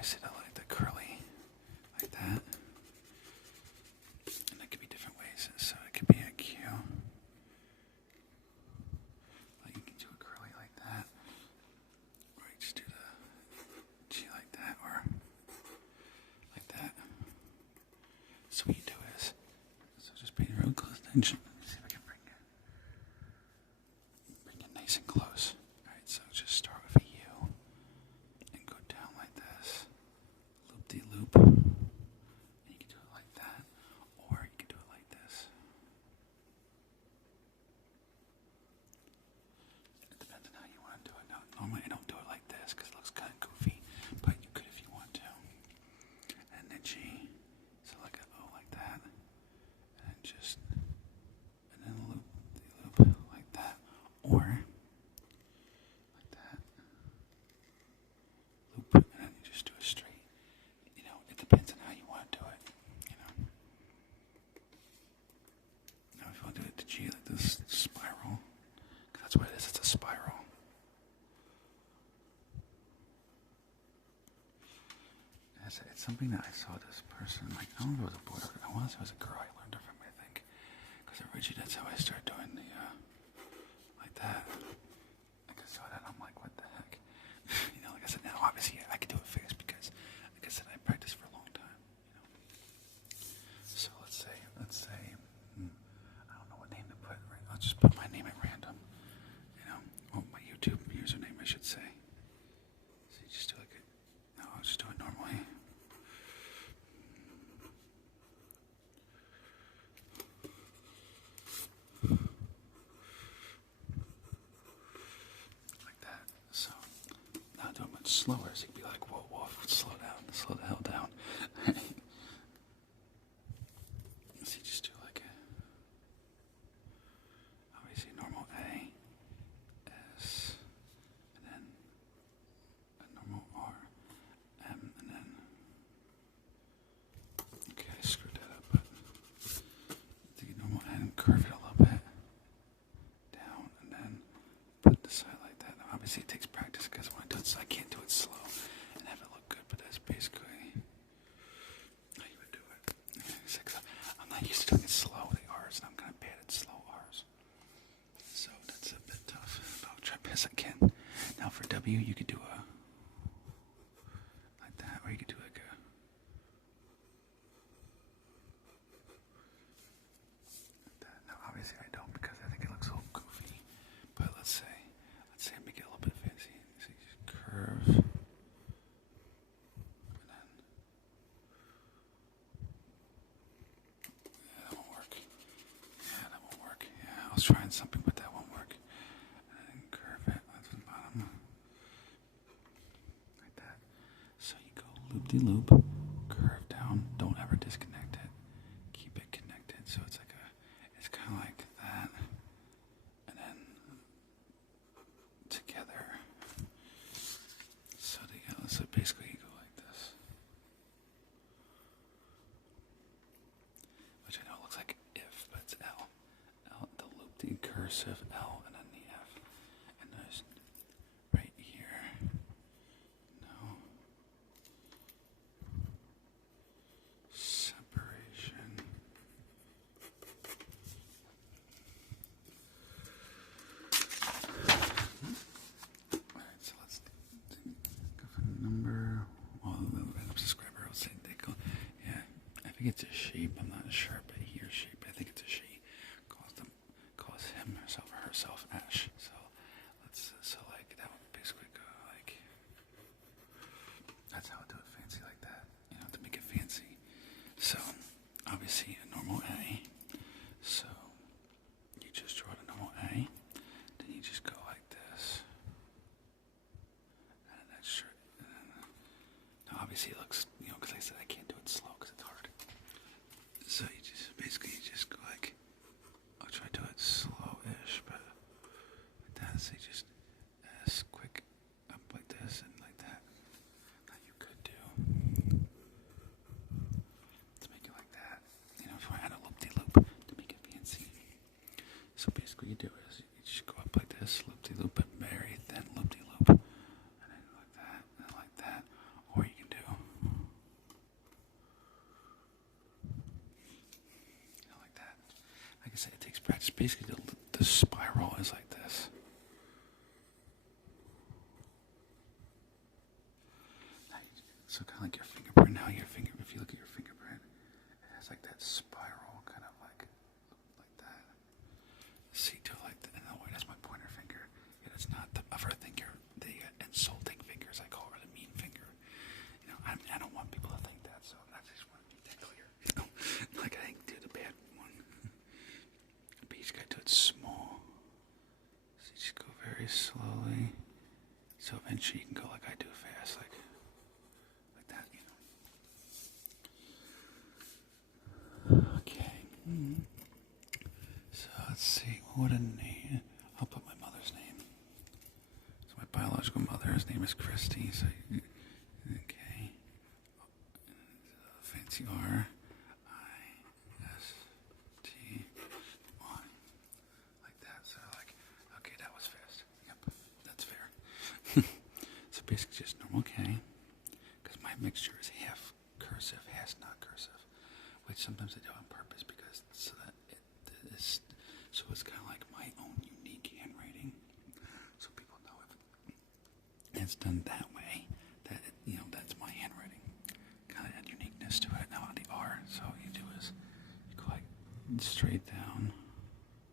obviously I like the curly, like that. And it could be different ways. So it could be a Q. Like you can do a curly like that. Or you just do the G like that, or like that. So what you do is, so just pay real close attention. Let me see if I can bring it nice and close. Alright, so just start with a U and go down like this. Loop-de-loop. And you can do it like that, or you can do it like this. It depends on how you want to do it. Now, normally I don't do it like this because it looks kind of goofy, but you could if you want to. And then G, so like an O like that, and just, and then loop like that, or like that, loop, and then you just do a straight. You know, it depends on how you want to do it. You know. Now, if you want to do it to G like this spiral, 'cause that's what it is. It's a spiral. It's something that I saw this person, like, I don't know if it was a boy or I want to say it was a girl. I learned it from, I think. Because originally that's how I started doing the, like that. Like I saw that, I'm like, what the heck? You know, like I said, now obviously I could do it fast because, like I said, I practiced for a long time, you know. So let's say, I don't know what name to put, right? I'll just put my name at random, you know. Well, my YouTube username, I should say. So you just do like it. No, I'll just do it normally. Like that. So now do it much slower, so you'd be like, whoa, slow the hell down. So you just do like obviously normal A, S, and then a normal R, M, and then, okay, I screwed that up, but take a normal N, curve it a little bit down, and then put the side like that. Now obviously it takes practice because when I do it, I can't do it slow and have it look good, but that's basically how you would do it. I'm not used to doing it slow with the R's, and I'm kind of bad at slow R's. So that's a bit tough, but I'll try best I can. Now for W, you could do a, like that, or you could do like a, like that. Now obviously I don't because I think it looks so goofy, but let's say I make it a little bit fancy. So you just curve, and then, yeah, that won't work. Yeah, I was trying something, but that won't work. And then curve it at the bottom, like that. So you go loop-de-loop, curve down, don't ever disconnect it. Keep it connected, so it's like it's kind of like that, and then together. So together, so basically you go like this. Which I know looks like if, but it's L. The loop, the cursive L, and then the F. And there's right here. No. Separation. Alright, so let's go for the number. Well, the random subscriber will say they go. Yeah, I think it's a shape. I'm not sure, but he or she. But I think it's a she. Calls him, herself, Ash. So like that would basically go like. That's how I do it fancy like that. You know, to make it fancy. So obviously a normal A. So you just draw the normal A. Then you just go like this. And that's short. Now obviously it looks, you know, because like I said I can't do it slow because it's hard. So you just basically go like, I'll try to do it slow-ish, but like that. So you just S quick up like this and like that. Now you could do to make it like that. You know, if I add a loop-de-loop to make it fancy. So basically what you do is you just go up like this, loop-de-loop, but very thin loop-de-loop, and then like that, and like that. Or you can do basically the spiral is like this. So kind of like your fingerprint. Now your finger, if you look at your fingerprint, it has like that spiral, kind of like that. See, do like that. And oh, wait, that's my pointer finger. Yeah, it's not the other finger, the insulting fingers I call it, the mean finger. You know, I don't want people to think that, so I just want to make that clear. You know, like I didn't do the bad one. But you just gotta do it small. So you just go very slowly. So eventually you can go like I do fast, like that, you know. Okay. So let's see. What a name. I'll put my mother's name. So my biological mother's name is Christy. So okay. Fancy R I S T Y. Like that. So like, okay, that was fast. Yep, that's fair. So basically just normal K. Because my mixture is half cursive, half not cursive. Which sometimes I do on purpose because so that it is, so it's kind of like my own unique handwriting. So people know if it's done that way, that it, you know, that's my handwriting. Kind of add uniqueness to it. Now on the R, so what you do is you go like straight down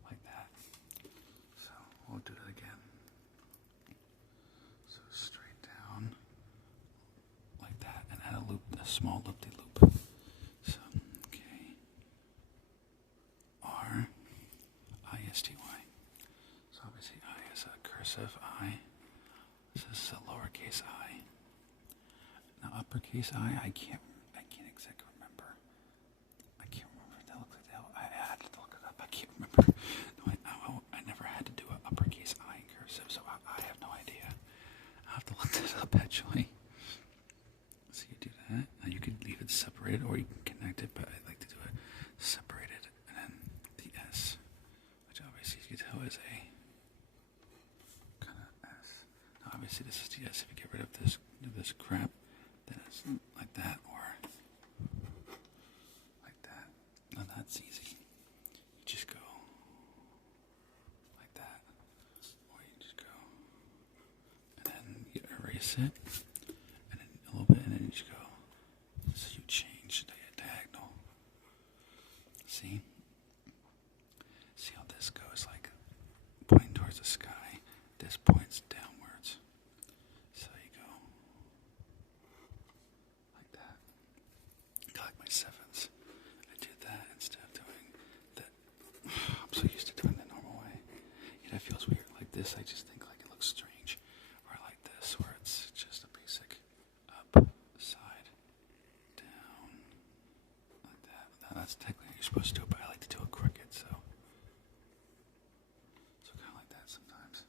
like that. So we'll do that again. So straight down like that, and add a loop, a small loop-de-loop. So okay, R I S T Y. So obviously I is a cursive I. This is a lowercase I. Now uppercase I can't exactly remember. I can't remember if that looks like that. I had to look it up. I can't remember. No, I never had to do an uppercase I in cursive, so I have no idea. I'll have to look this up actually. So you do that. Now you could leave it separated or you can connect it, but I like to do it separated. And then the S, which obviously you can tell is a kind of S. Now obviously this is the S. If you get rid of this crap, then it's like that or like that. Now that's easy. You just go like that. Or you just go and then you erase it. And then a little bit, and then you just go. So you change the diagonal. See? See how this goes, like pointing towards the sky. This points downwards. So you go like that. I like my sevens. I do that instead of doing that. I'm so used to doing the normal way. You know, it feels weird. Like this, I just think like it looks strange. Or I like this, where it's just a basic up, side, down, like that. Now that's technically how you're supposed to do it, but I like to do it crooked, so kind of like that sometimes,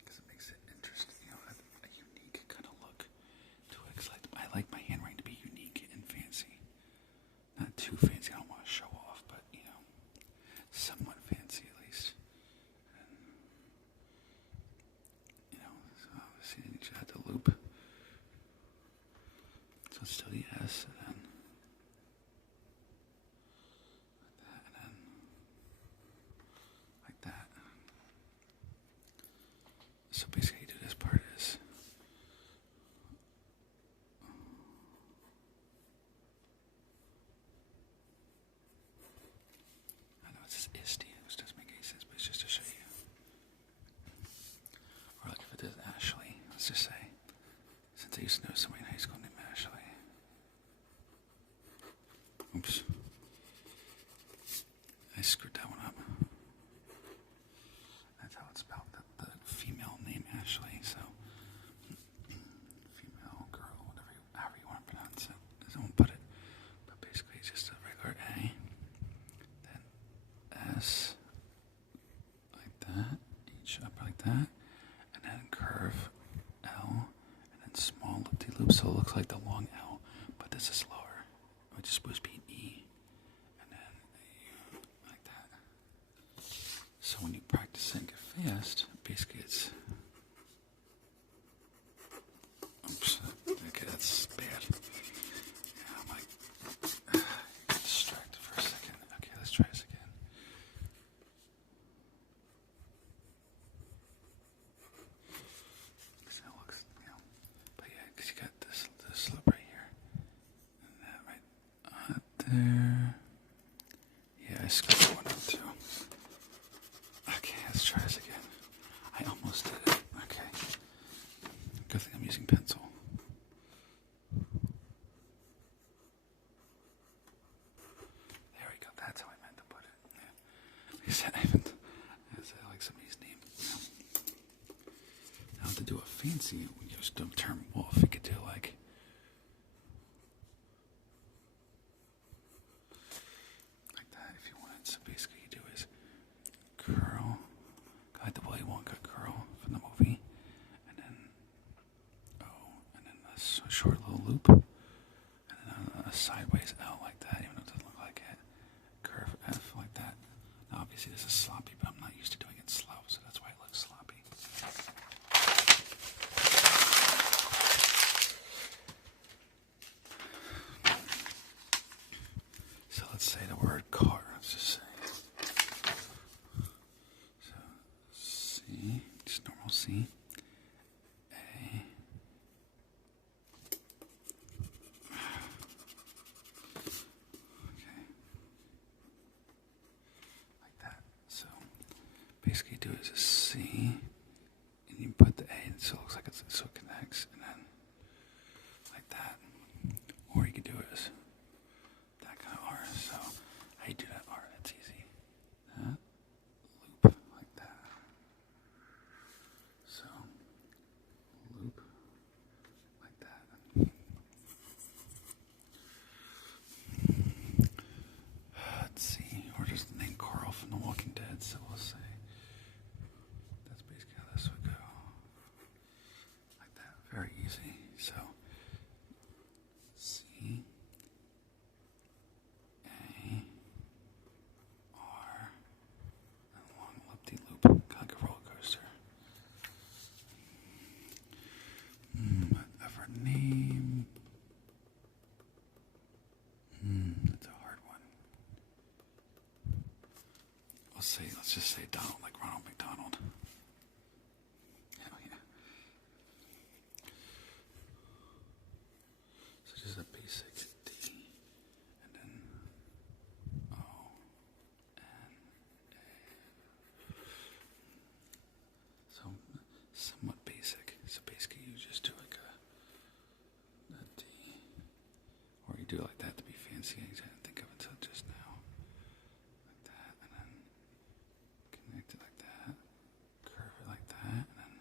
because it makes it interesting, you know, a unique kind of look to it. Cause I like my handwriting to be unique and fancy, not too fancy. I don't want to show off, but you know, somewhat fancy at least. And, you know, so obviously then you just add the loop. So it's still the S, and then like that. So basically you do this part is I know it says ISTI, which doesn't make any sense, but it's just to show you. Or like if it is Ashley, let's just say, since I used to know somebody in high school named Ashley. Oops. I screwed that one up. That's how it's spelled, the female name Ashley, so female, girl, however you want to pronounce it. I won't put it. But basically it's just a regular A, then S, like that, each up like that, and then curve L, and then small loop-de-loop, so it looks like the long L, but this is lower, which is supposed to be an E, and then like that. So when you practice it and get fast, basically it's, oops, okay, that's bad. Yeah, I'm like, get distracted for a second. Okay, let's try this again. Is that even? Is that like somebody's name? Now to do a fancy use the term wolf, you could do like that if you wanted. So basically, you do is curl, like the Willy Wonka curl from the movie, and then and then a short little loop, and then a sideways L like that, even though it doesn't look like it. Curve F like that. Now obviously this is sloppy, but I'm not used to doing it slow, so that's why it looks sloppy. So let's say the word car. Let's just say. So C, just normal C. A. Okay. Like that. So basically you do is a C, and you put the A, so it looks like it's so it connects, and then like that. Or you could do it as that kind of R. So how you do that R? That's easy. That loop like that. So loop like that. Let's see. Or just the name Carl from The Walking Dead. So we'll say that's basically how this would go. Like that. Very easy. So C A R and long loop kind of like a roller coaster. Whatever name. That's a hard one. Let's just say Donald, like Ronald McDonald. Hell yeah. So just a basic D, and then O, N, A. So somewhat basic. So basically you just do like a D, or you do it like that to be fancy. I didn't think of it until just now. Like that, and then connect it like that, curve it like that, and then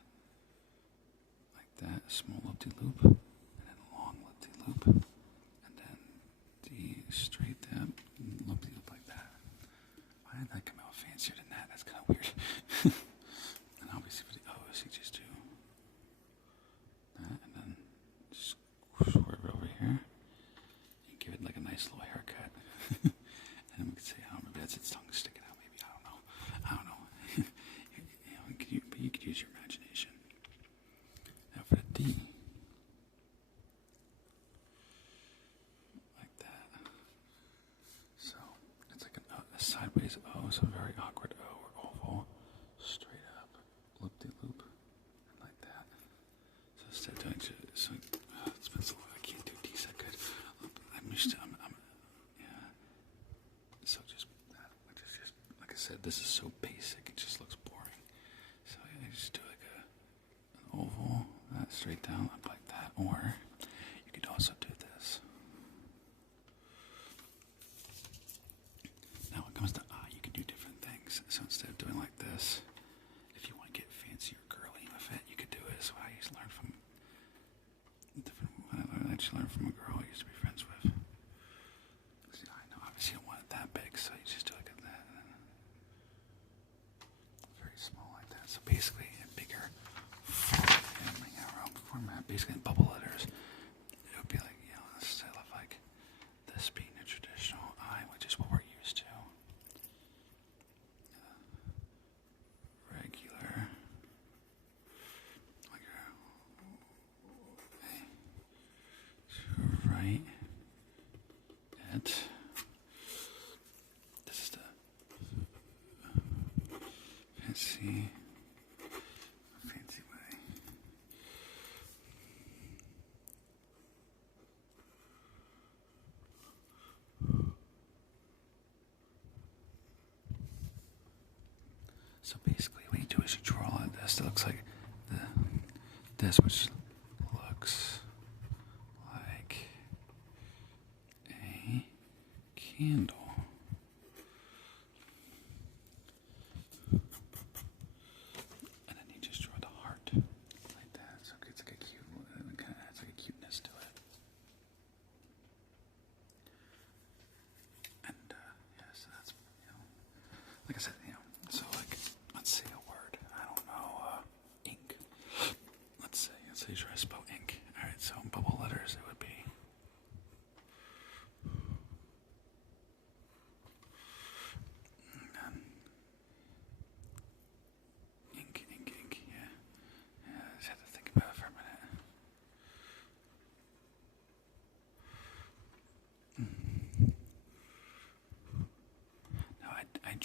like that, small loop-de-loop, and then long loop-de-loop, and then D straight down, loop-de-loop like that. Why did that come out fancier than that? That's kind of weird. And obviously for the O's, you just do that, and then just swerve it over here. You give it like a nice little haircut. And then we could say, oh, maybe that's its tongue sticking out, maybe, I don't know. But you could use your imagination. Now for the D, like that. So it's like a sideways O, so very awkward O or oval, straight up, loop-de-loop, and like that. So instead of doing so it's been so long, I can't do D's that good. I'm used to, yeah. So just that, which is just, like I said, this is so basic, it just looks boring. So I just do like an oval, that straight down, up like that, or you could also do this. Now when it comes to I, you can do different things. So instead of doing like this, if you want to get fancy or girly with it, you could do it. So I used to learn from I actually learned from a girl I used to be friends with. See, I know, obviously you don't want it that big, so you just do like that, and then very small like that. So basically a bigger format, basically in bubble letters, it would be like, instead of like this being a traditional I, which is what we're used to. Regular. Like right at this is the fancy way. So basically what you do is you draw on this that looks like this, which looks like a candle.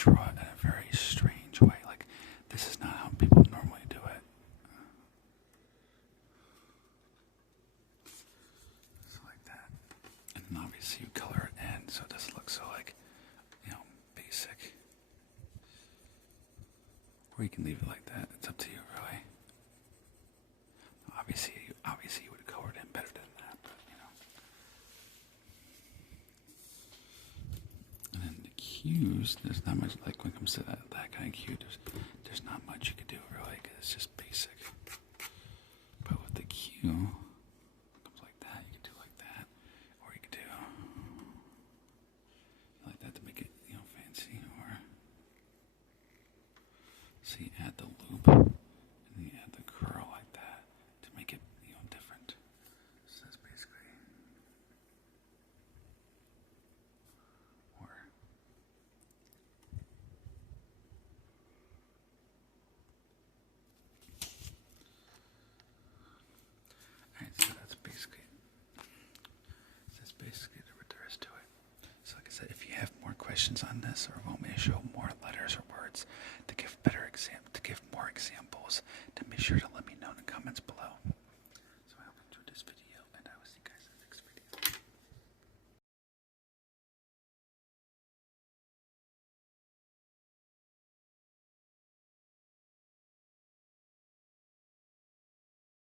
draw it in a very strange way. Like, this is not how people normally do it. So like that. And then obviously you color it in so it doesn't look so like, basic. Or you can leave it like that. It's up to you, really. Obviously you would have colored in better than that, but And then the cues, there's not much, like when it comes to that kind of cue, there's not much you could do really, because it's just basic. But with the cue, it comes like that, you could do like that, or you could do like that to make it, fancy, or so you add the loop, and then you add the curl like that to make it, different. So that's basically, or alright, so that's basically there is to it. So like I said, if you have more questions on this or want me to show more